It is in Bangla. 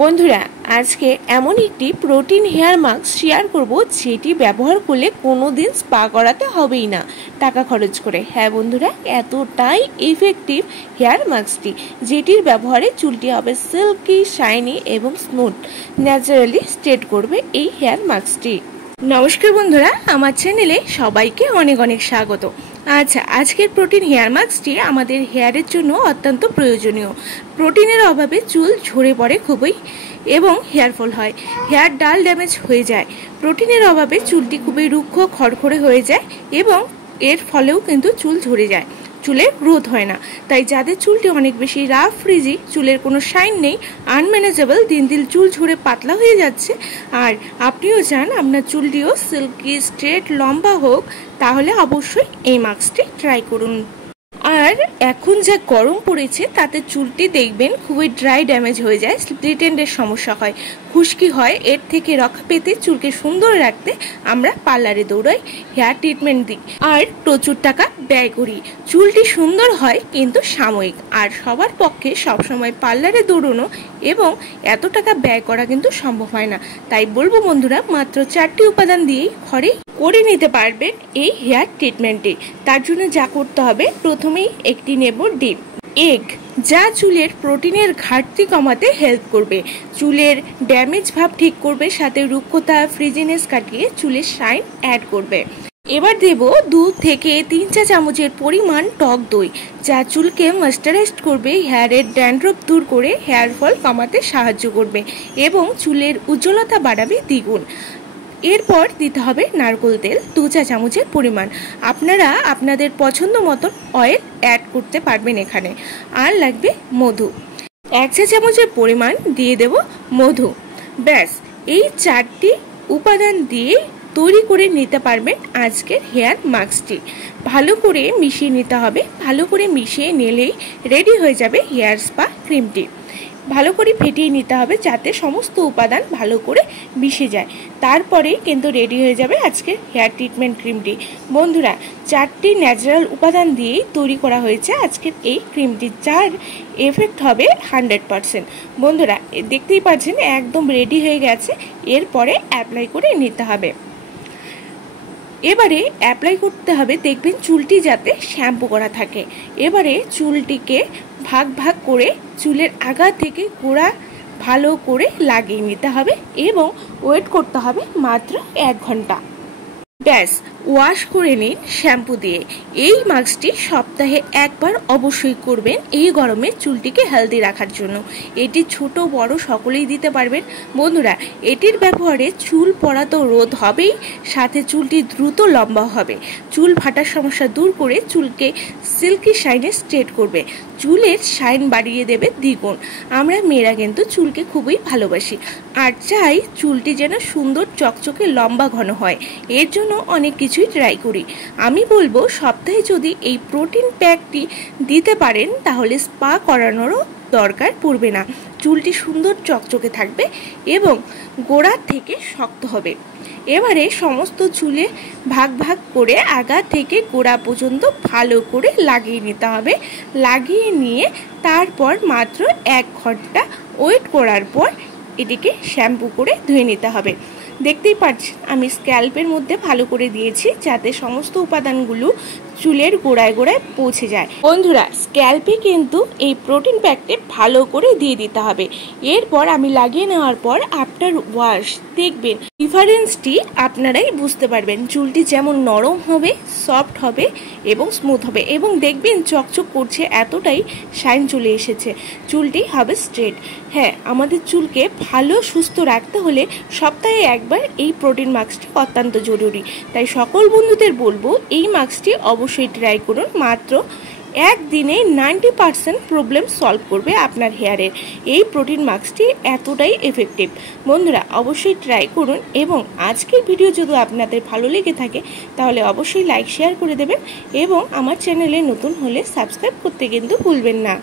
বন্ধুরা আজকে এমন একটি প্রোটিন হেয়ার মাস্ক শেয়ার করব যেটি ব্যবহার করলে কোনোদিন স্পা করাতে হবেই না টাকা খরচ করে। হ্যাঁ বন্ধুরা, এতটাই ইফেক্টিভ হেয়ার মাস্কটি, যেটির ব্যবহারে চুলটি হবে সিল্কি, শাইনি এবং স্মুথ, ন্যাচারালি স্ট্রেট করবে এই হেয়ার মাস্কটি। নমস্কার বন্ধুরা, আমার চ্যানেলে সবাইকে অনেক অনেক স্বাগত। আচ্ছা, আজকের প্রোটিন হেয়ার মাস্কটি আমাদের হেয়ারের জন্য অত্যন্ত প্রয়োজনীয়। প্রোটিনের অভাবে চুল ঝরে পড়ে খুবই এবং হেয়ার ফল হয়, হেয়ার ডাল ড্যামেজ হয়ে যায়। প্রোটিনের অভাবে চুলটি খুবই রুক্ষ খড়খড়ে হয়ে যায় এবং এর ফলেও কিন্তু চুল ঝরে যায়, চুলের গ্রোথ হয় না। তাই যাদের চুলটি অনেক বেশি রাফ ফ্রিজি, চুলের কোনো শাইন নেই, আনম্যানেজেবল, দিন দিন চুল ঝরে পাতলা হয়ে যাচ্ছে, আর আপনিও চান আপনার চুলটিও সিল্কি স্ট্রেট লম্বা হোক, তাহলে অবশ্যই এই মাস্কটি ট্রাই করুন। আর এখন যা গরম পড়েছে তাতে চুলটি দেখবেন খুবই ড্রাই ড্যামেজ হয়ে যায়, স্প্লিট এন্ডের সমস্যা হয়, খুশকি হয়। এর থেকে রক্ষা পেতে চুলকে সুন্দর রাখতে আমরা পার্লারে দৌড়াই, হেয়ার ট্রিটমেন্ট দিই আর প্রচুর টাকা ব্যয় করি। চুলটি সুন্দর হয় কিন্তু সাময়িক, আর সবার পক্ষে সবসময় পার্লারে দৌড়ানো এবং এত টাকা ব্যয় করা কিন্তু সম্ভব হয় না। তাই বলবো বন্ধুরা, মাত্র 4টি উপাদান দিয়েই ঘরে করে নিতে পারবেন এই হেয়ার ট্রিটমেন্টটি। তার জন্য যা করতে হবে, প্রথমেই একটি নেব ডিম এগ, যা চুলের প্রোটিনের ঘাটতি কমাতে হেল্প করবে, চুলের ড্যামেজ ভাব ঠিক করবে, সাথে রুক্ষতা ফ্রিজিনেস কাটিয়ে চুলের শাইন অ্যাড করবে। এবার দেব 2 থেকে 3 চা চামচের পরিমাণ টক দই, যা চুলকে ময়েশ্চারাইজড করবে, হেয়ারের ড্যান্ড্রফ দূর করে হেয়ার ফল কমাতে সাহায্য করবে এবং চুলের উজ্জ্বলতা বাড়াবে দ্বিগুণ। এরপর দিতে হবে নারকেল তেল 2 চা চামচের পরিমাণ। আপনারা আপনাদের পছন্দ মতন অয়েল অ্যাড করতে পারবেন এখানে। আর লাগবে মধু, 1 চা চামচের পরিমাণ দিয়ে দেব মধু। ব্যাস, এই 4টি উপাদান দিয়ে তৈরি করে নিতে পারবেন আজকের হেয়ার মাস্কটি। ভালো করে মিশিয়ে নিতে হবে, ভালো করে মিশিয়ে নিলেই রেডি হয়ে যাবে হেয়ার স্পা ক্রিমটি। ভালো করে ফেটিয়ে নিতে হবে যাতে সমস্ত উপাদান ভালো করে মিশে যায়, তারপরেই কিন্তু রেডি হয়ে যাবে আজকের হেয়ার ট্রিটমেন্ট ক্রিমটি। বন্ধুরা, 4টি ন্যাচারাল উপাদান দিয়েই তৈরি করা হয়েছে আজকের এই ক্রিমটি, যার এফেক্ট হবে 100%। বন্ধুরা দেখতেই পাচ্ছেন একদম রেডি হয়ে গেছে। এরপরে অ্যাপ্লাই করে নিতে হবে। এবারে অ্যাপ্লাই করতে হবে, দেখবেন চুলটি যাতে শ্যাম্পু করা থাকে। এবারে চুলটিকে ভাগ ভাগ করে চুলের আগা থেকে গোড়া ভালো করে লাগিয়ে নিতে হবে এবং ওয়েট করতে হবে মাত্র 1 ঘন্টা। ব্যাস, ওয়াশ করে নিন শ্যাম্পু দিয়ে। এই মাস্কটি সপ্তাহে একবার অবশ্যই করবেন এই গরমে চুলটিকে হেলদি রাখার জন্য। এটি ছোট বড় সকলেই দিতে পারবেন। বন্ধুরা, এটির ব্যবহারে চুল পড়া তো রোধ হবেই, সাথে চুলটি দ্রুত লম্বা হবে, চুল ফাটার সমস্যা দূর করে চুলকে সিল্কি শাইনে স্ট্রেট করবে, চুলের শাইন বাড়িয়ে দেবে দ্বিগুণ। আমরা মেয়েরা কিন্তু চুলকে খুবই ভালোবাসি আর চাই চুলটি যেন সুন্দর চকচকে লম্বা ঘন হয়। এর জন্য অনেক কিছুই ট্রাই করি। আমি বলবো সপ্তাহে যদি এই প্রোটিন প্যাকটি দিতে পারেন তাহলে স্পা করানোরও দরকার পড়বে না, চুলটি সুন্দর চকচকে থাকবে এবং গোড়া থেকে শক্ত হবে। এবারে সমস্ত চুলে ভাগ ভাগ করে আগা থেকে গোড়া পর্যন্ত ভালো করে লাগিয়ে নিতে হবে। লাগিয়ে নিয়ে তারপর মাত্র 1 ঘন্টা ওয়েট করার পর এটিকে শ্যাম্পু করে ধুয়ে নিতে হবে। দেখতেই পাচ্ছেন আমি স্ক্যাল্পের মধ্যে ভালো করে দিয়েছি যাতে সমস্ত উপাদানগুলো চুলের গোড়ায় গোড়ায় পৌঁছে যায়। বন্ধুরা, স্ক্যাল্পে কিন্তু এই প্রোটিন প্যাকটি ভালো করে দিয়ে দিতে হবে। এরপর আমি লাগিয়ে নেওয়ার পর আফটার ওয়াশ দেখবেন ডিফারেন্সটি আপনারাই বুঝতে পারবেন। চুলটি যেমন নরম হবে, সফট হবে এবং স্মুথ হবে এবং দেখবেন চকচক করছে, এতটাই শাইন চলে এসেছে, চুলটি হবে স্ট্রেট। হ্যাঁ, আমাদের চুলকে ভালো সুস্থ রাখতে হলে সপ্তাহে একবার এই প্রোটিন মাস্কটি অত্যন্ত জরুরি। তাই সকল বন্ধুদের বলবো এই মাস্কটি অবশ্যই ট্রাই করুন। মাত্র 1 দিনে 90% প্রবলেম সলভ করবে আপনার হেয়ারের এই প্রোটিন মাস্কটি, এতটাই এফেক্টিভ। বন্ধুরা অবশ্যই ট্রাই করুন এবং আজকের ভিডিও যদি আপনাদের ভালো লেগে থাকে তাহলে অবশ্যই লাইক শেয়ার করে দেবেন এবং আমার চ্যানেলে নতুন হলে সাবস্ক্রাইব করতে কিন্তু ভুলবেন না।